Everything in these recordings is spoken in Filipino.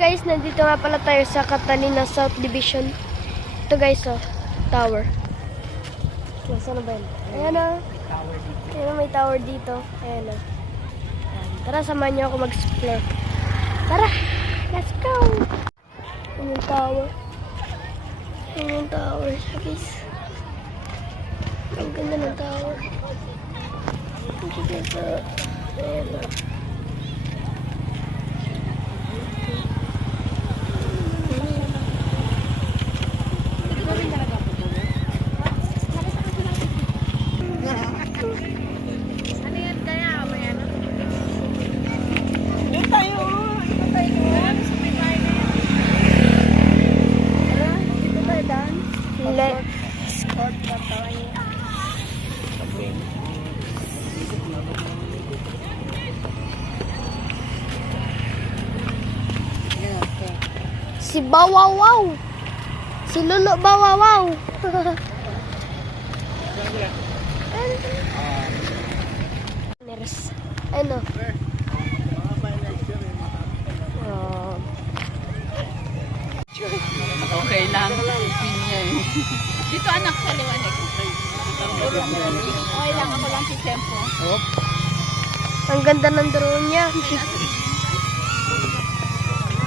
guys, nandito nga pala tayo sa Catalina South Division. Ito guys, oh, tower. Nasaan na ba yun? Ayan na. Ayan na, may tower dito. Ayan na. Tara, samahan niyo ako mag-explore. Tara, let's go! Ayan yung tower. Ayan yung tower siya guys. Ang ganda ng tower. Dito guys, ayan na. Si Bawawaw. Si Lolo Bawawaw. Ano? Okay lang. Dito anak sa liwanag. Okay lang, ako lang si Tempo. Ang ganda ng drone niya.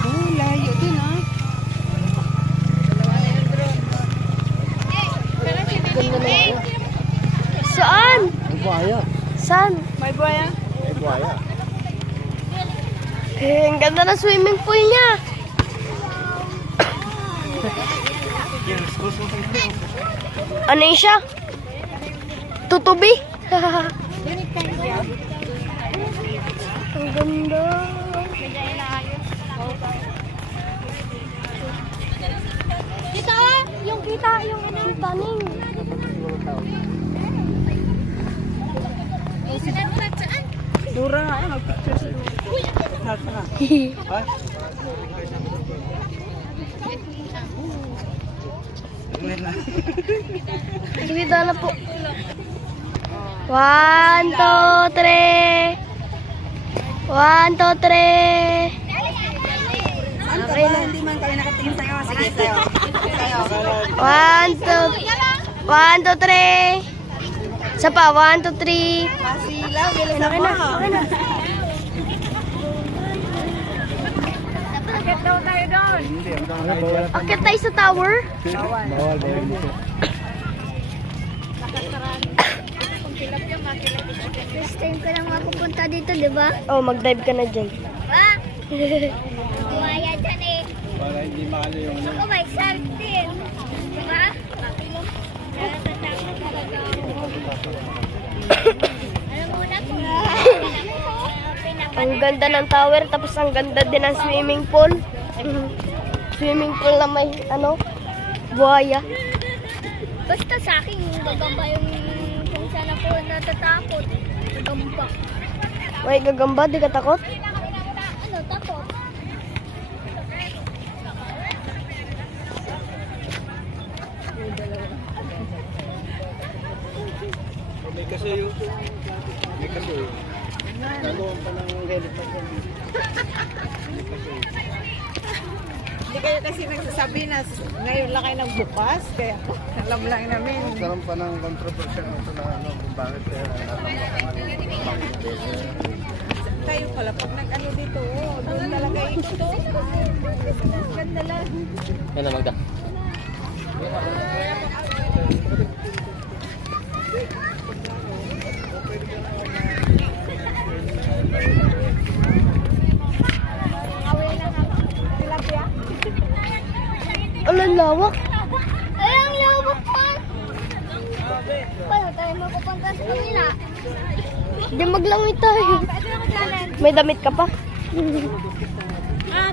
Oh, layo din ah. Ganda na yun. Saan? May buhaya. Saan? May buhaya? May buhaya. Ang ganda ng swimming pool niya. Ano yun siya? Tutubi? Ang ganda. Kita! Yung kita, yung taning. Dura nga eh, mag-picture siya. Half na. Ha? Kita na po. 1, 2, 3. 1, 2, 3. Okay na. Hindi man kami nakatingin sa'yo. Sige, sa'yo. 1, 2, 3. Isa pa, 1, 2, 3. Pasilaw, bilang Okay na, okay na. Bakit daw tayo doon? Akit tayo sa tower. Bawal dito. First time ko lang mapupunta dito, di ba? Oh, mag-dive ka na dyan. Ah! Buhaya dyan eh. Para hindi makalo yung Ako may shark din. Di ba? Natatakot talaga ako. Alam mo na kung Ang ganda ng tower, tapos ang ganda din ng swimming pool. Swimming pool na may, buhaya. Basta sa akin, gagamba yung kung saan ako natatakot. Gagamba. May gagamba, di ka takot? Ano, takot? may kasayo. May kasayo. Nagawa pa ng helipad yan. Hindi kayo kasi nagsasabi na ngayon lang kayo nagbukas. Kaya alam lang namin. Nagkaroon pa ng controversial ito na kung bakit kaya Kayo pala, pag nag-ano dito, doon talaga ito. Ganda lang. yan na magda. Ang lawak. Ay, ang lawak pa! Paano tayo mapupunta sa kanila? Di maglangoy tayo. May damit ka pa?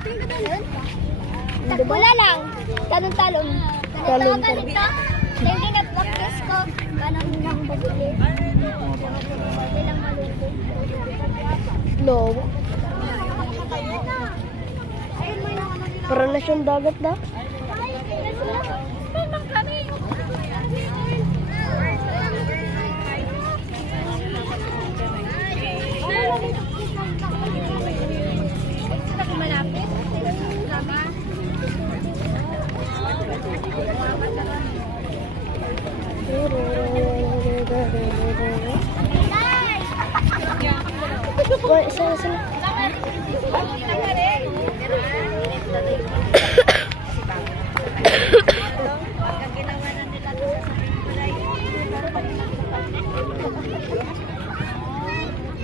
Tingnan doon. Wala lang. Talon-talon. Talon-talon. Dito. Hindi na-practice ko. Paano lang babuli. Hindi lang maluto. Lawak. Para na siyang dagat na. Memang kami. Malapit.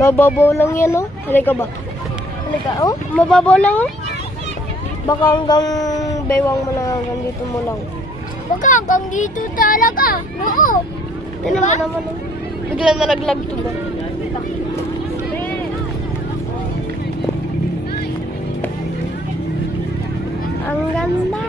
Mababaw lang yan, oh. Halika ba? Halika, oh. Mababaw lang, oh. Baka hanggang baywang mo lang, hanggang dito mo lang. Baka hanggang dito talaga. Oo. Tignan mo naman, oh. Bigla nalaglag to ba? Ang ganda.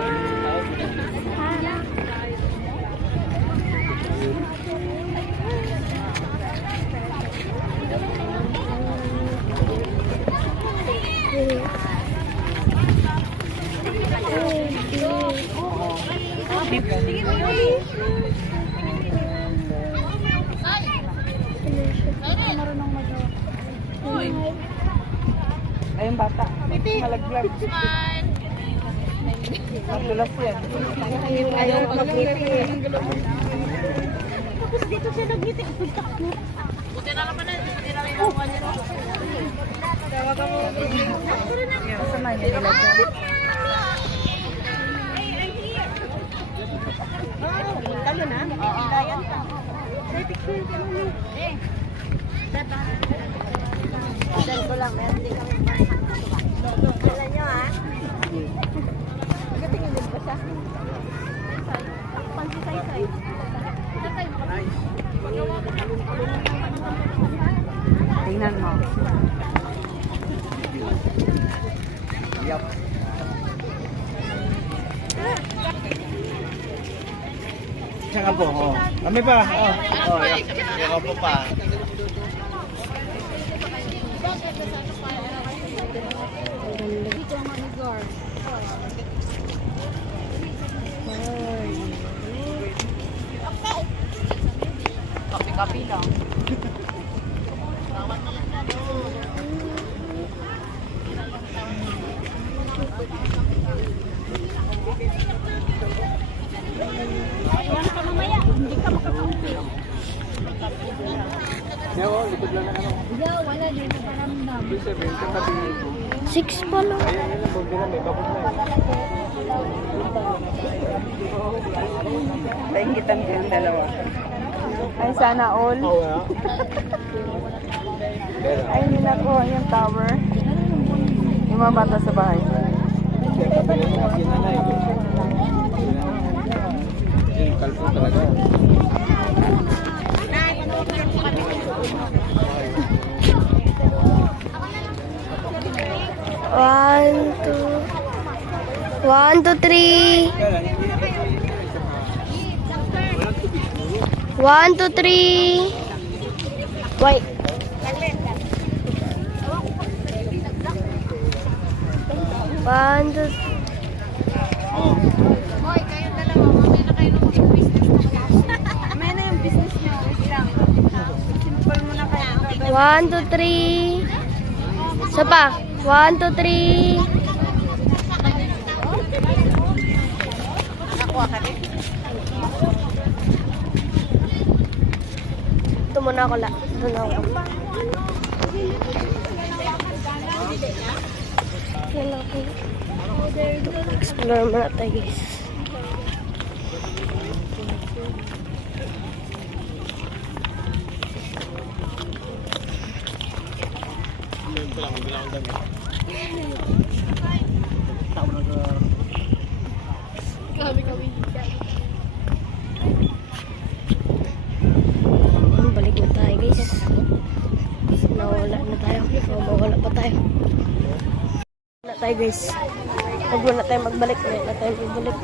Ayun bata. Malaglag. Madulas yan. Ayaw mag-ngiti. Tapos dito siya nag-ngiti. Buti na naman na. Buti na rin ang ano. Yan, sama niya nilagyan. Talo na? Dayan ka. Send ko lang, meron din kami. Kailan nyo ha? Nagatingin din ba siya? Pansisay-say. Tingnan mo. Yup. Saka po, oh. Kami pa, oh. Oh, yung po pa. Kapi-kapi lang. Yo, likod lang na ano. Wala din sa paramdam. 270 pati. 6 pa lang. Ayun, yun ang bumili may bakit na. Paingitan ko yung dalawa. Ay, sana all. Oo, wala. Ay, hindi nakuha yung tower. Yung mga bata sa bahay. Kalpo talaga. One, two, three. 1, 2, 3. Wait. One, two, Hoy, kayong dalawa, mamaya na kayo ng business. Mamaya na yung business nyo. Wait lang. Simple mo na kayo. 1, 2, 3. Isa pa. 1, 2, 3. Nakuha ka rin. Ito muna ako la. Ito na ako. Yan lang po. Explore muna tayo guys. Balik na tayo guys. Nawala na tayo. Mawala pa tayo. Na tayo guys. Huwag muna tayo magbalik. Huwag na tayo magbalik.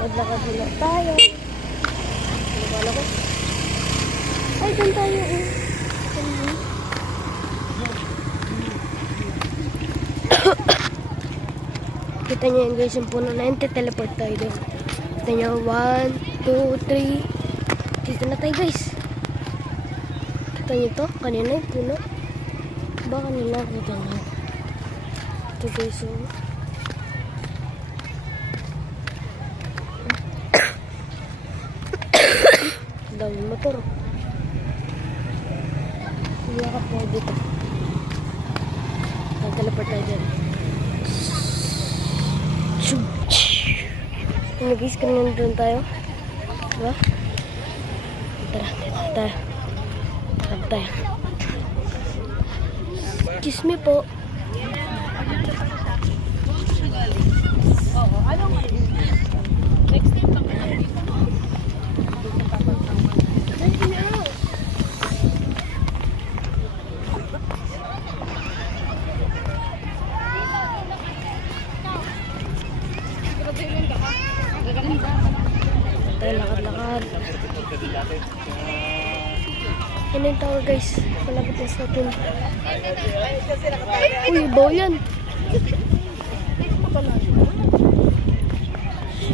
Maglakad muna tayo. Wala ko. Ay, dyan tayo. Kita nyo yun guys, yung puno na yun, teleport tayo doon. Kita nyo, 1, 2, 3. Dito na tayo guys. Kita nyo to, kanina yung puno. Ba kanina, kita nyo. Ito guys, so. Dami motor. Hindi ka po dito. Teleport tayo dyan. Ano guys, kanina doon tayo. Diba? Tara, tayo. Tara tayo. Excuse me po. Oo, anong next time lang ka dito. Tayo lakad-lakad. Yan yung tower guys. Malapit na sa atin. Uy, ibaw yan.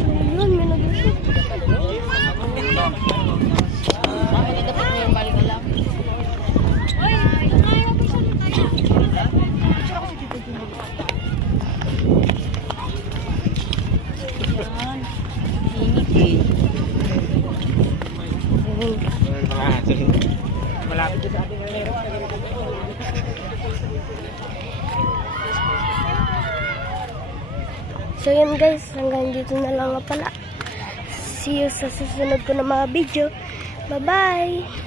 Ayun, may nag-shoot. Dapat mo yung balik alam. Malapit sa ating So yan guys, hanggang dito na lang nga pala. See you sa susunod ko na mga video. Bye-bye!